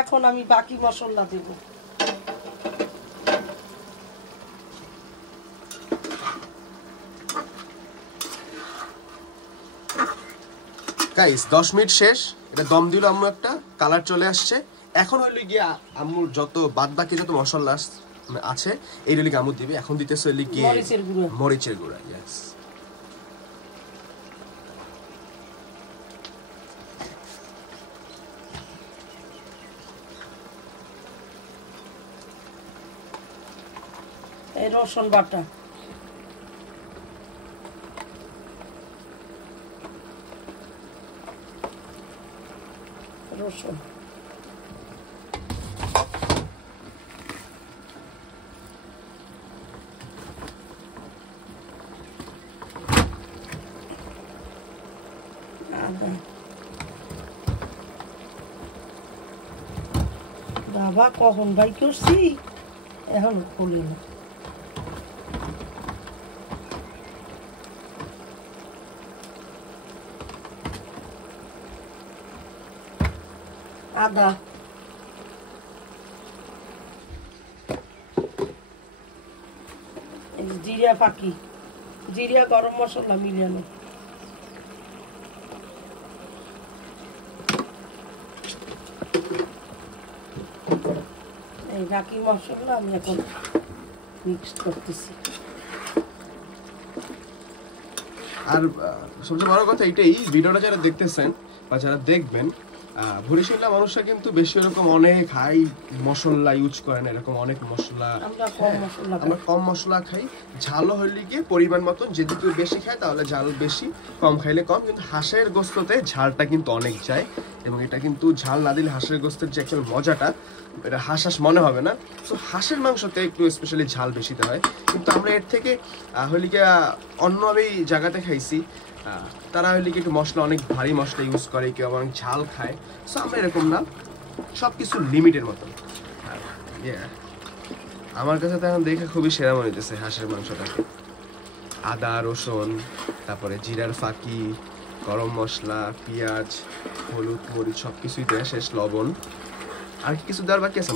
এখন আমি বাকি মশলা দেব। গাইস 10 মিনিট শেষ, এটা দম দিল আম্মু, একটা কালার চলে আসছে। এখন হইল গিয়ে আম্মুর যত বাদ বাকি যত মশলা আছে এই হইল আম্মু দিবে। এখন দিতেছে হইল গিয়ে মরিচের গুঁড়া। ইয়েস, এই রসুন বাটা, রসুন, বাবা কখন ভাই করছি এখন খুলি না। আদা, জিরা ফাঁকি, জিরা গরম মশলা মিলানো, এই বাকি মশলা আমি এখন মিক্স করতেছি। আর সবচেয়ে বড় কথা এটাই, ভিডিওটা যারা দেখতেছেন বা যারা দেখবেন, বরিশালের মানুষরা কিন্তু বেশি এরকম অনেক হাই মশলা ইউজ করে না, এরকম অনেক মশলা আমরা কম মশলা খাই। ঝালও হইলে গিয়ে পরিমাণ মতন, যদি কেউ বেশি খায় তাহলে ঝাল বেশি, কম খাইলে কম। কিন্তু হাঁসের গোস্ততে ঝালটা কিন্তু অনেক যায়, এবং এটা কিন্তু ঝাল না দিলে হাঁসের গোস্তের যে অ্যাকচুয়াল মজাটা, এটা হাঁস মনে হবে না। তো হাঁসের মাংসতে একটু স্পেশালি ঝাল বেশিতে হয়। কিন্তু আমরা এর থেকে হইলে গিয়ে অন্যভাবেই জায়গাতে খাইছি, তারা হইলে কি একটু মশলা অনেক ভারী মশলা ইউজ করে, কেউ অনেক ঝাল খায়। সো আমরা এরকম না, সব কিছু লিমিটের মতন। আমার কাছে তো এখন দেখে খুবই সেরা মনে হইতেছে হাঁসের মাংসটাকে। আদা, রসুন, তারপরে জিরার ফাঁকি, গরম মশলা, পেঁয়াজ, হলুদ, মরিচ সব কিছুই দেওয়া শেষ, লবণ। আর কি কিছু দেওয়ার বাকি আছে?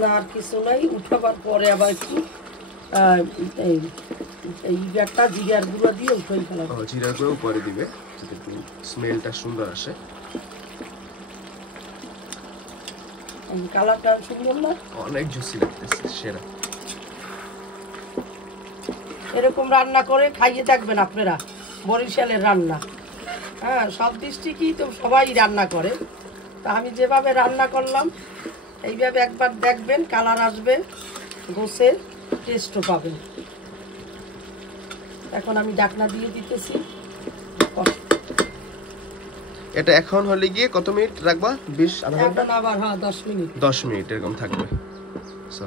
না, আর কিছু নাই। উঠাবার পরে আবার একটু জিরার গুঁড়া দিয়ে উঠাই ফেলা। জিরার গুঁড়ো উপরে দিবে যাতে একটু স্মেলটা সুন্দর আসে। কালারটা সুন্দর না? অনেক জুসি লাগতেছে, সেরা। এরকম রান্না করে খাইয়ে দেখবেন আপনারা, বরিশালের রান্না। হ্যাঁ, সব ডিস্ট্রিক্টই তো সবাই রান্না করে, তা আমি যেভাবে রান্না করলাম এইভাবে একবার দেখবেন, কালার আসবে, গোসের টেস্টও পাবেন। এখন আমি ঢাকনা দিয়ে দিতেছি। এটা এখন হলে গিয়ে কত মিনিট রাখবা? 20 আধা ঘন্টা? আবার 10 মিনিট। 10 মিনিট এরকম থাকবে। সো